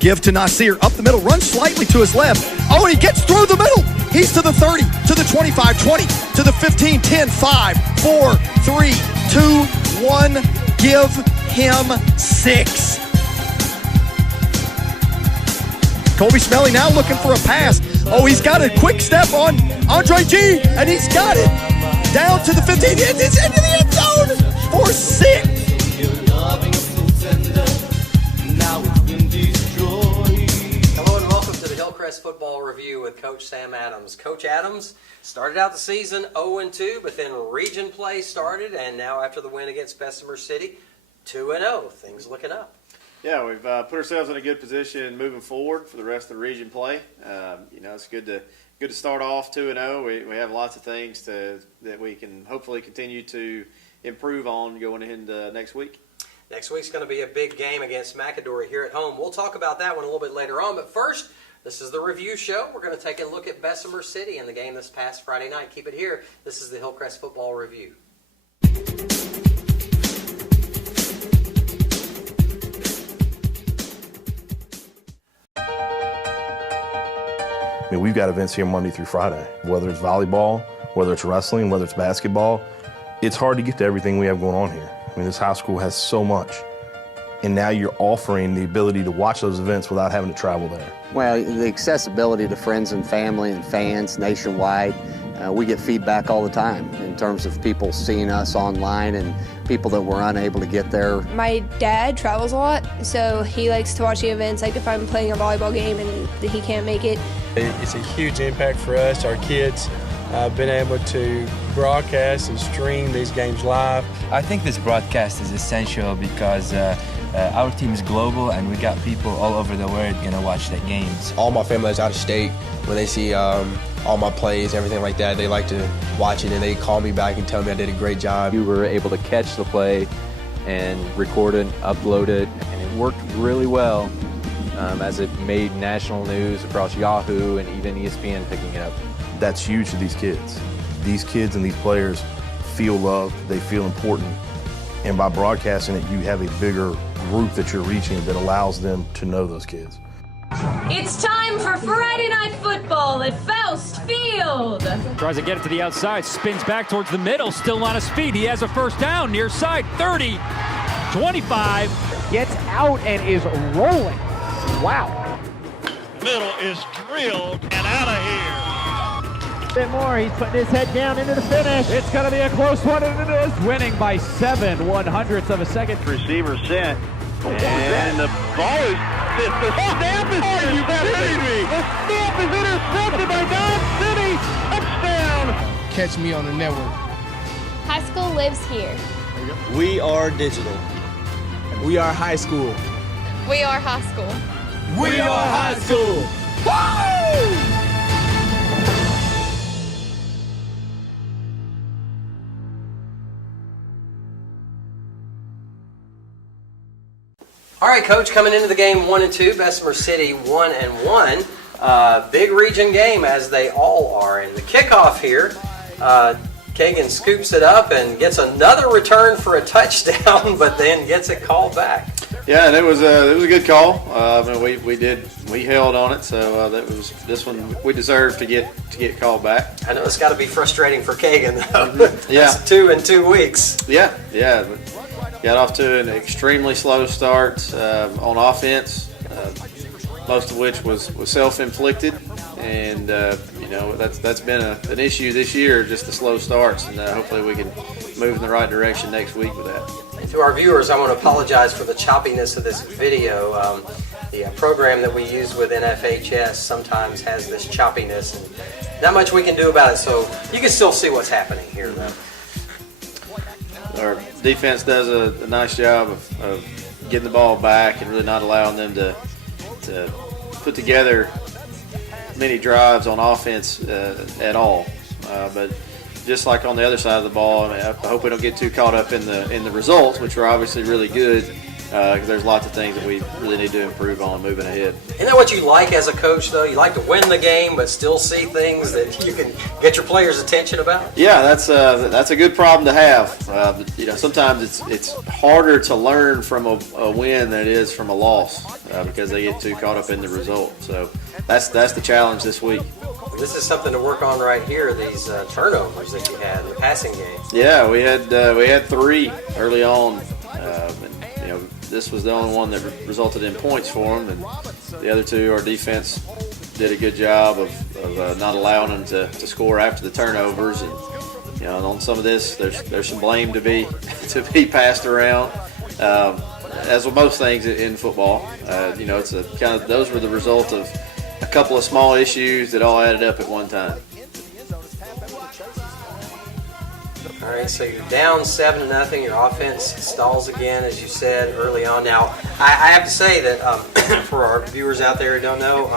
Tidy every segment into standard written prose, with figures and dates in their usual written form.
Give to Nasir, up the middle, runs slightly to his left. Oh, and he gets through the middle. He's to the 30, to the 25, 20, to the 15, 10, 5, 4, 3, 2, 1. Give him 6. Colby Smelly now looking for a pass. Oh, he's got a quick step on Andre G, and he's got it. Down to the 15, it's into the end zone for 6. Hello and welcome to the Hillcrest Football Review with Coach Sam Adams. Coach Adams started out the season 0-2, but then region play started, and now after the win against Bessemer City, 2-0. Things looking up. Yeah, we've put ourselves in a good position moving forward for the rest of the region play. It's good to start off 2-0. We have lots of things that we can hopefully continue to improve on going into next week. Next week's going to be a big game against McAdory here at home. We'll talk about that one a little bit later on, but first, this is the review show. We're going to take a look at Bessemer City and the game this past Friday night. Keep it here. This is the Hillcrest Football Review. I mean, we've got events here Monday through Friday, whether it's volleyball, whether it's wrestling, whether it's basketball. It's hard to get to everything we have going on here. I mean, this high school has so much. And now you're offering the ability to watch those events without having to travel there. Well, the accessibility to friends and family and fans nationwide, we get feedback all the time in terms of people seeing us online and people that were unable to get there. My dad travels a lot, so he likes to watch the events. Like if I'm playing a volleyball game and he can't make it. It's a huge impact for us, our kids, been able to broadcast and stream these games live. I think this broadcast is essential because our team is global and we got people all over the world gonna watch the games. All my family is out of state. When they see all my plays, everything like that, they like to watch it and they call me back and tell me I did a great job. You were able to catch the play and record it, upload it, and it worked really well as it made national news across Yahoo and even ESPN picking it up. That's huge to these kids. These kids and these players feel loved, they feel important, and by broadcasting it, you have a bigger group that you're reaching that allows them to know those kids. It's time for Friday Night Football at Faust Field. Tries to get it to the outside, spins back towards the middle, still on his feet. He has a first down, near side, 30, 25. Gets out and is rolling. Wow. Middle is drilled and out of here. A bit more, he's putting his head down into the finish. It's going to be a close one, and it is. Winning by 7/100ths of a second. Receiver set. And the ball is the snap is are you kidding me? The snap is intercepted by Dodge City. Touchdown. Catch me on the network. High school lives here. We are digital. We are high school. We are high school. We are high school. Woo! All right, Coach, coming into the game 1-2, Bessemer City 1-1. Big region game, as they all are. And the kickoff here, Kagan scoops it up and gets another return for a touchdown, but then gets it called back. Yeah, and it was a good call. We held on it, so this one we deserved to get called back. I know it's got to be frustrating for Kagan though. Yeah, that's 2 in 2 weeks. Yeah. Got off to an extremely slow start on offense, most of which was self-inflicted, and that's been an issue this year, just the slow starts, and hopefully we can move in the right direction next week with that. To our viewers, I want to apologize for the choppiness of this video. The program that we use with NFHS sometimes has this choppiness, and not much we can do about it, so you can still see what's happening here, though. Our defense does a nice job of getting the ball back and really not allowing them to put together many drives on offense at all. But just like on the other side of the ball, I hope we don't get too caught up in the results, which are obviously really good. because there's lots of things that we really need to improve on moving ahead. Isn't that what you like as a coach, though? You like to win the game, but still see things that you can get your players' attention about? Yeah, that's a good problem to have. Sometimes it's harder to learn from a win than it is from a loss because they get too caught up in the result. So that's the challenge this week. This is something to work on right here. These turnovers that you had in the passing game. Yeah, we had 3 early on. This was the only one that resulted in points for them, and the other 2, our defense did a good job of not allowing them to score after the turnovers. And on some of this, there's some blame to be passed around. As with most things in football, it's a kind of those were the result of a couple of small issues that all added up at one time. All right, so you're down 7-0. Your offense stalls again, as you said early on. Now, I have to say that for our viewers out there who don't know,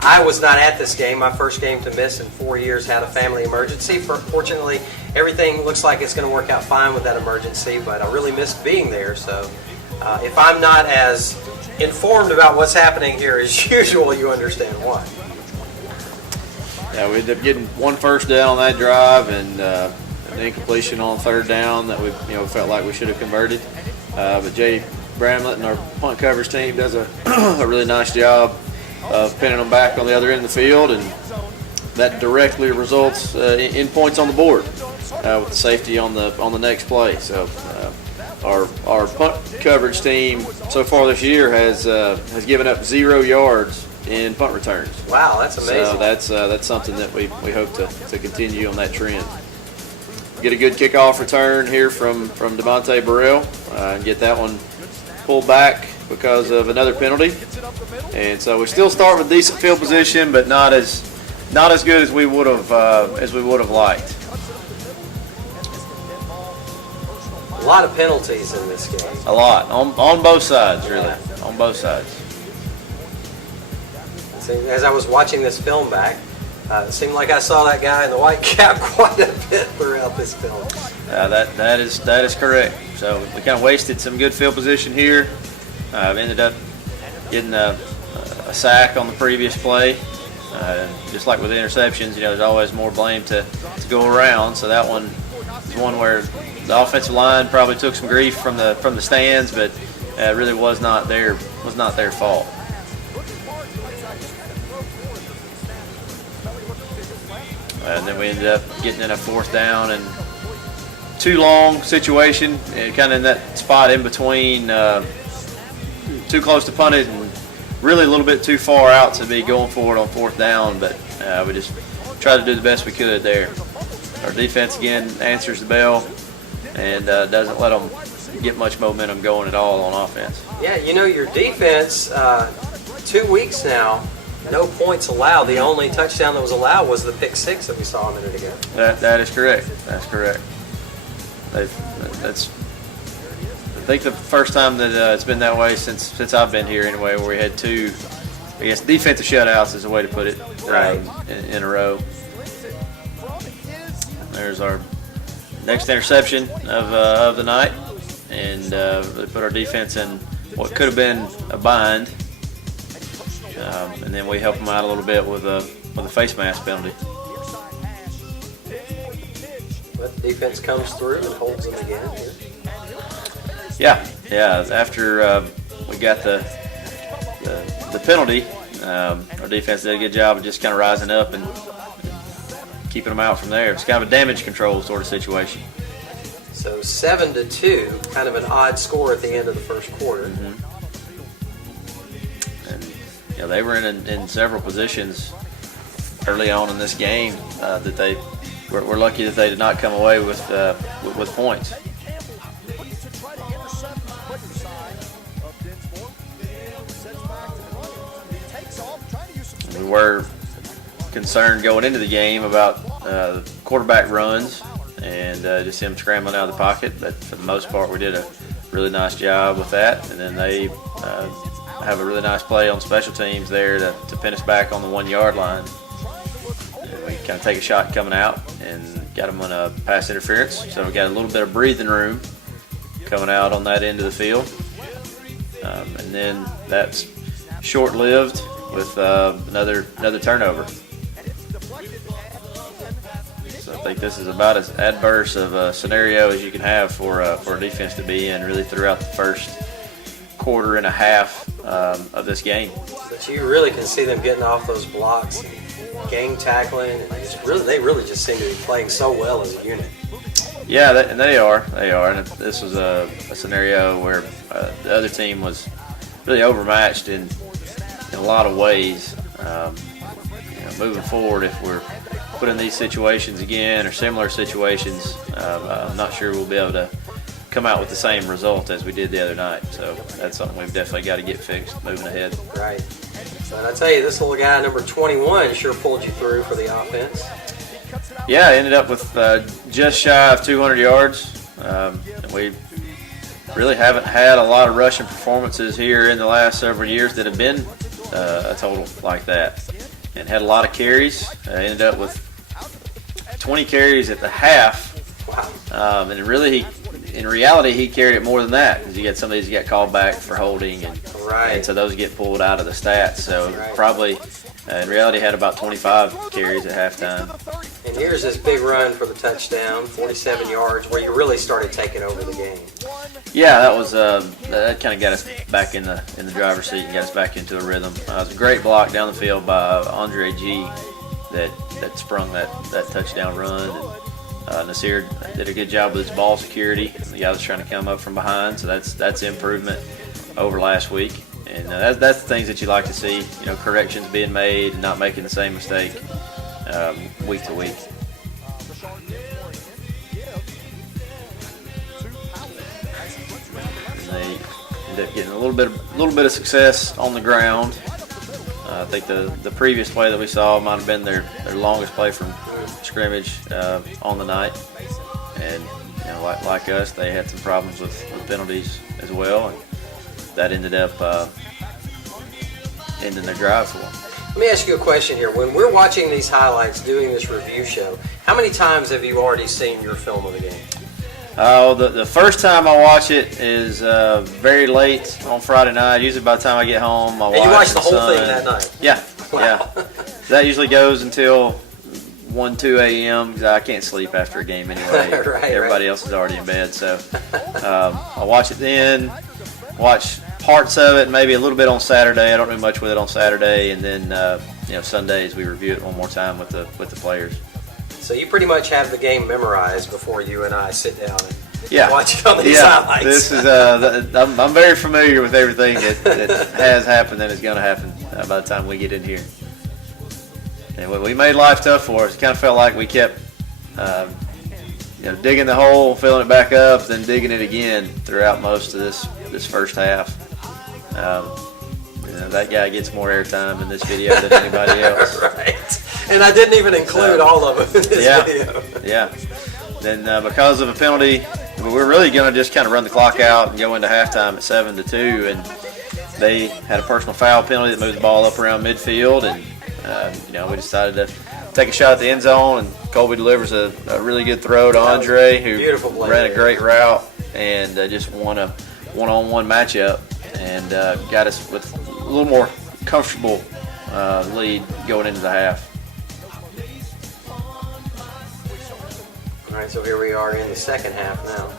I was not at this game. My first game to miss in 4 years, had a family emergency. Fortunately, everything looks like it's going to work out fine with that emergency, but I really missed being there. So if I'm not as informed about what's happening here as usual, you understand why. Yeah, we ended up getting 1 first down on that drive and an incompletion on 3rd down that we felt like we should have converted. But Jay Bramlett and our punt coverage team does a really nice job of pinning them back on the other end of the field, and that directly results in points on the board with the safety on the next play. So our punt coverage team so far this year has given up 0 yards in punt returns. Wow, that's amazing. So that's something that we hope to continue on that trend. Get a good kickoff return here from DeMonte Burrell and get that one pulled back because of another penalty. And so we still start with decent field position, but not as good as we would have liked. A lot of penalties in this game. A lot on both sides, really, on both sides. As I was watching this film back, it seemed like I saw that guy in the white cap quite a bit throughout this film. That is correct. So we kind of wasted some good field position here. Ended up getting a sack on the previous play. Just like with interceptions, there's always more blame to go around. So that one is one where the offensive line probably took some grief from the stands, but it really was not their fault. And then we ended up getting in a 4th down and 2 long situation, and kind of in that spot in between, too close to punt it and really a little bit too far out to be going for it on 4th down, but we just tried to do the best we could there. Our defense again answers the bell and doesn't let them get much momentum going at all on offense. Yeah, your defense, 2 weeks now, no points allowed. The only touchdown that was allowed was the pick 6 that we saw a minute ago. That is correct. That's correct. I think the first time that it's been that way since I've been here anyway, where we had 2, I guess defensive shutouts is a way to put it, right, in a row. There's our next interception of the night, and they put our defense in what could have been a bind. And then we help them out a little bit with a face mask penalty. But the defense comes through and holds them again here. Yeah. After we got the penalty, our defense did a good job of just kind of rising up and keeping them out from there. It's kind of a damage control sort of situation. So 7-2, kind of an odd score at the end of the first quarter. Mm-hmm. And they were in several positions early on in this game that they were lucky that they did not come away with points. We were concerned going into the game about quarterback runs and just him scrambling out of the pocket, but for the most part we did a really nice job with that. And then they have a really nice play on special teams there to pin us back on the 1 yard line. And we kind of take a shot coming out and got them on a pass interference, so we got a little bit of breathing room coming out on that end of the field. and then that's short-lived with another turnover. So I think this is about as adverse of a scenario as you can have for a defense to be in really throughout the first quarter and a half of this game. But you really can see them getting off those blocks, gang tackling, and they really just seem to be playing so well as a unit. Yeah, and they are. And this was a scenario where the other team was really overmatched in a lot of ways. Moving forward, if we're put in these situations again or similar situations, I'm not sure we'll be able to come out with the same result as we did the other night. So that's something we've definitely got to get fixed moving ahead. Right. And I tell you, this little guy, number 21, sure pulled you through for the offense. Yeah, I ended up with just shy of 200 yards. And we really haven't had a lot of rushing performances here in the last several years that have been a total like that. And had a lot of carries. Ended up with 20 carries at the half. Wow. And really, in reality, he carried it more than that because you get some of these get called back for holding, and so those get pulled out of the stats. So probably, in reality, had about 25 carries at halftime. And here's this big run for the touchdown, 47 yards, where you really started taking over the game. Yeah, that was that kind of got us back in the driver's seat and got us back into a rhythm. It was a great block down the field by Andre G. that sprung that touchdown run. And Nasir did a good job with his ball security. The guy was trying to come up from behind, so that's improvement over last week. And that's the things that you like to see, corrections being made and not making the same mistake week to week. And they end up getting a little bit of success on the ground. I think the previous play that we saw might have been their longest play from scrimmage on the night, and like us, they had some problems with penalties as well, and that ended up ending their drive for them. Let me ask you a question here. When we're watching these highlights, doing this review show, how many times have you already seen your film of the game? The first time I watch it is very late on Friday night. Usually by the time I get home, I watch the whole thing that night? Yeah, wow. Yeah. That usually goes until 1, 2 a.m. because I can't sleep after a game anyway. Everybody else is already in bed. So I watch it then, watch parts of it, maybe a little bit on Saturday. I don't do much with it on Saturday. And then Sundays we review it one more time with the players. So you pretty much have the game memorized before you and I sit down and watch it on these highlights. This is I'm very familiar with everything that has happened and is going to happen by the time we get in here. And we made life tough for us. It kind of felt like we kept digging the hole, filling it back up, then digging it again throughout most of this first half. That guy gets more airtime in this video than anybody else. Right. And I didn't even include all of them in this video. Yeah. Then because of a penalty, we're really going to just kind of run the clock out and go into halftime at 7-2. And they had a personal foul penalty that moved the ball up around midfield. And, we decided to take a shot at the end zone. And Colby delivers a really good throw to Andre, who ran a great route and just won a one-on-one matchup and got us with a little more comfortable lead going into the half. All right, so here we are in the second half now.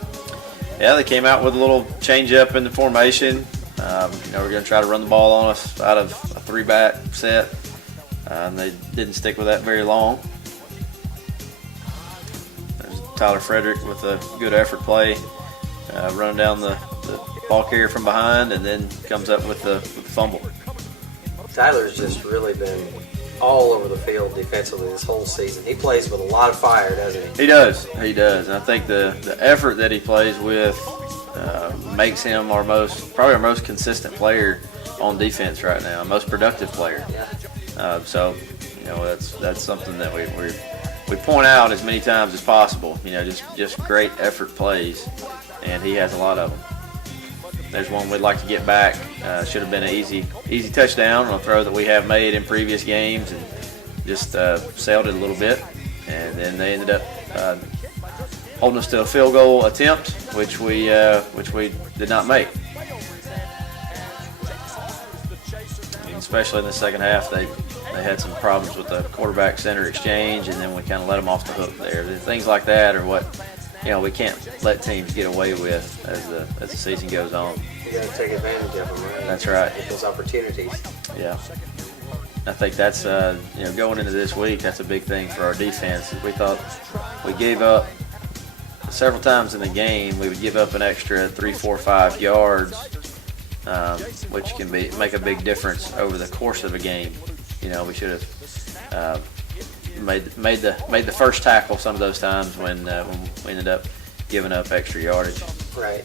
Yeah, they came out with a little change up in the formation. We're going to try to run the ball on us out of a 3-back set. They didn't stick with that very long. There's Tyler Frederick with a good effort play, running down the ball carrier from behind, and then comes up with the fumble. Tyler's just really been all over the field defensively this whole season. He plays with a lot of fire, doesn't he? He does. And I think the effort that he plays with makes him probably our most consistent player on defense right now, most productive player. So that's something that we point out as many times as possible. Just great effort plays, and he has a lot of them. There's one we'd like to get back. Should have been an easy touchdown on a throw that we have made in previous games, and just sailed it a little bit. And then they ended up holding us to a field goal attempt, which we did not make. especially in the second half, they had some problems with the quarterback-center exchange, and then we kind of let them off the hook there. Things like that are what we can't let teams get away with as the season goes on. You got to take advantage of them, right? That's right. Get those opportunities. Yeah. I think that's going into this week, that's a big thing for our defense. We thought we gave up several times in the game. We would give up an extra 3, 4, 5 yards, which can make a big difference over the course of a game. We should have made the first tackle some of those times when we ended up giving up extra yardage. Right.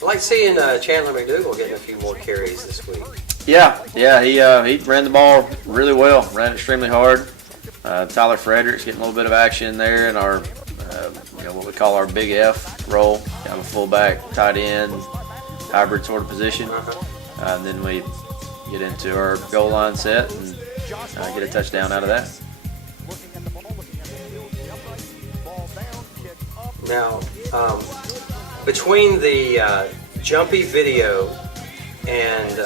I like seeing Chandler McDougal getting a few more carries this week. Yeah, he ran the ball really well, ran extremely hard. Tyler Fredericks getting a little bit of action in there in our, what we call our big F role, kind of a fullback, tight end, hybrid sort of position. And then we get into our goal line set and get a touchdown out of that. Now, between the jumpy video and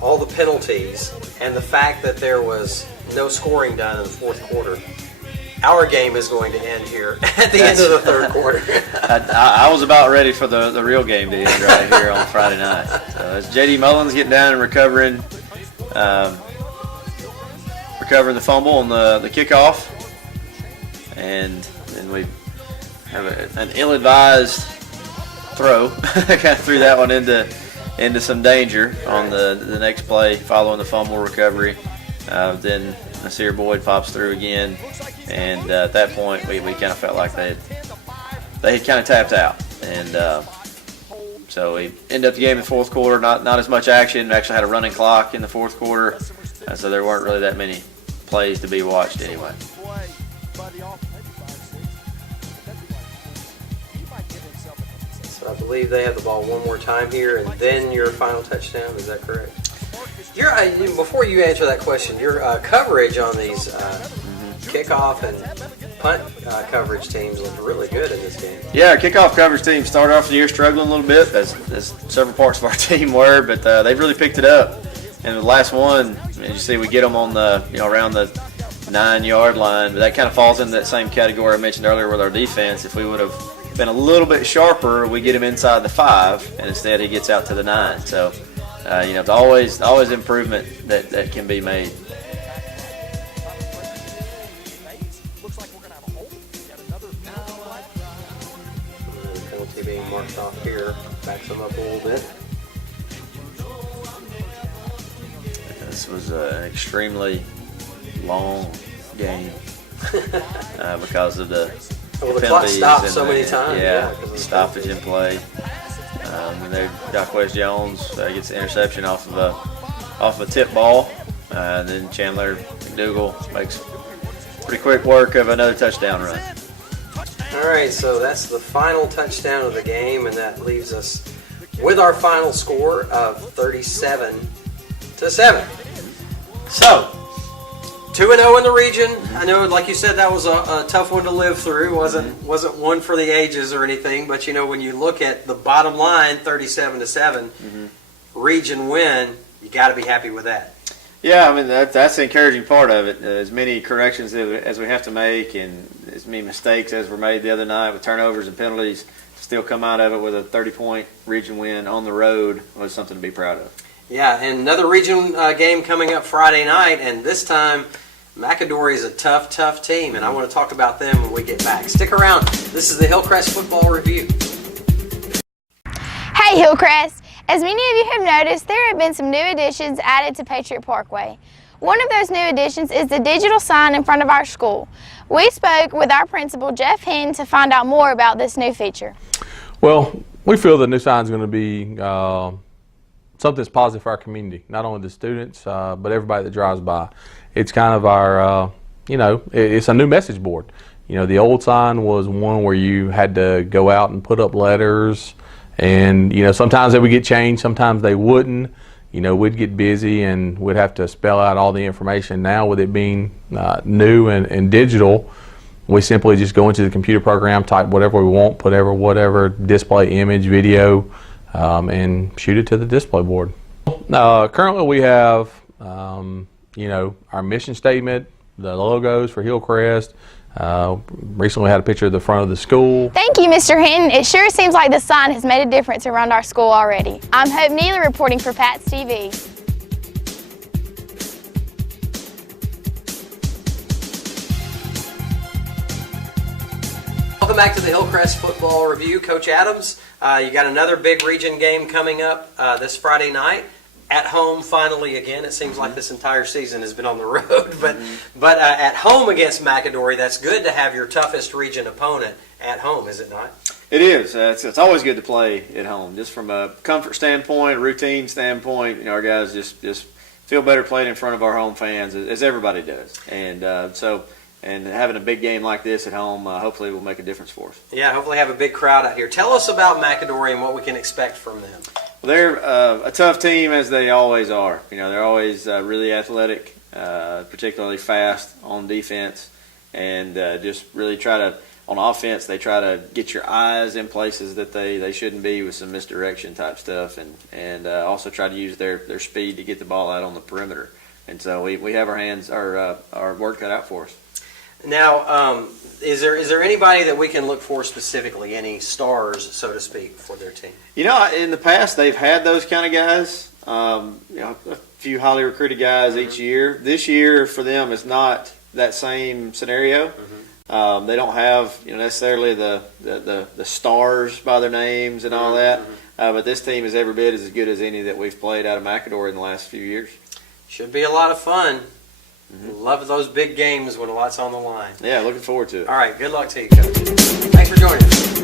all the penalties and the fact that there was no scoring done in the fourth quarter, our game is going to end here at the end of the third quarter. I was about ready for the real game to end right here on Friday night. So it's J.D. Mullins getting down and recovering the fumble on the kickoff, and then we have an ill-advised throw. Kind of threw that one into some danger on the next play following the fumble recovery. Then Nasir Boyd pops through again, and at that point we kind of felt like they had kind of tapped out, and so we ended up the game in the fourth quarter. Not as much action. We actually had a running clock in the fourth quarter, so there weren't really that many plays to be watched anyway. So I believe they have the ball one more time here, and then your final touchdown. Is that correct? Before you answer that question, your coverage on these kickoff and punt coverage teams looked really good in this game. Yeah, our kickoff coverage team started off the year struggling a little bit, as several parts of our team were, but they've really picked it up. And the last one, as you see, we get them on the around the 9-yard line, but that kind of falls into that same category I mentioned earlier with our defense. If we would have been a little bit sharper, we get him inside the 5, and instead he gets out to the 9. So, there's always improvement that can be made. The penalty being marked off here backs them up a little bit. This was an extremely long game because of the clock penalties stopped and so many times. Yeah, stoppage in play. And then Jacquez Jones gets the interception off of a tip ball, and then Chandler McDougal makes pretty quick work of another touchdown run. All right, so that's the final touchdown of the game, and that leaves us with our final score of 37-7. So, 2-0 in the region. I know, like you said, that was a tough one to live through. Wasn't one for the ages or anything. But when you look at the bottom line, 37-7, region win, you got to be happy with that. Yeah, I mean that's the encouraging part of it. As many corrections as we have to make, and as many mistakes as were made the other night with turnovers and penalties, to still come out of it with a 30-point region win on the road was something to be proud of. Yeah, and another region game coming up Friday night, and this time McAdory is a tough team, and I want to talk about them when we get back. Stick around. This is the Hillcrest Football Review. Hey Hillcrest! As many of you have noticed, there have been some new additions added to Patriot Parkway. One of those new additions is the digital sign in front of our school. We spoke with our principal, Jeff Henn, to find out more about this new feature. Well, we feel the new sign is going to be something that's positive for our community, not only the students, but everybody that drives by. It's kind of our, it's a new message board. The old sign was one where you had to go out and put up letters, and, sometimes they would get changed, sometimes they wouldn't. We'd get busy and we'd have to spell out all the information. Now, with it being new and digital, we simply just go into the computer program, type whatever we want, put whatever display image, video, and shoot it to the display board. Currently, we have our mission statement, the logos for Hillcrest. Recently, we had a picture of the front of the school. Thank you, Mr. Hinton. It sure seems like the sign has made a difference around our school already. I'm Hope Neely reporting for Pats TV. Welcome back to the Hillcrest Football Review. Coach Adams, you got another big region game coming up this Friday night. At home, finally again. It seems like this entire season has been on the road, but at home against McAdory, that's good to have your toughest region opponent at home, is it not? It is. It's always good to play at home, just from a comfort standpoint, routine standpoint. Our guys just feel better playing in front of our home fans, as everybody does, and having a big game like this at home, hopefully will make a difference for us. Yeah, hopefully have a big crowd out here. Tell us about McAdory and what we can expect from them. Well, they're a tough team, as they always are. They're always really athletic, particularly fast on defense, and just really on offense, they try to get your eyes in places that they shouldn't be with some misdirection type stuff, and also try to use their speed to get the ball out on the perimeter. And so we have our work cut out for us. Now, is there anybody that we can look for specifically, any stars, so to speak, for their team? In the past, they've had those kind of guys, a few highly recruited guys each year. This year, for them, is not that same scenario. They don't have necessarily the stars by their names and all that, but this team is every bit as good as any that we've played out of McAdory in the last few years. Should be a lot of fun. Love those big games when a lot's on the line. Yeah, looking forward to it. All right, good luck to you, Coach. Thanks for joining us.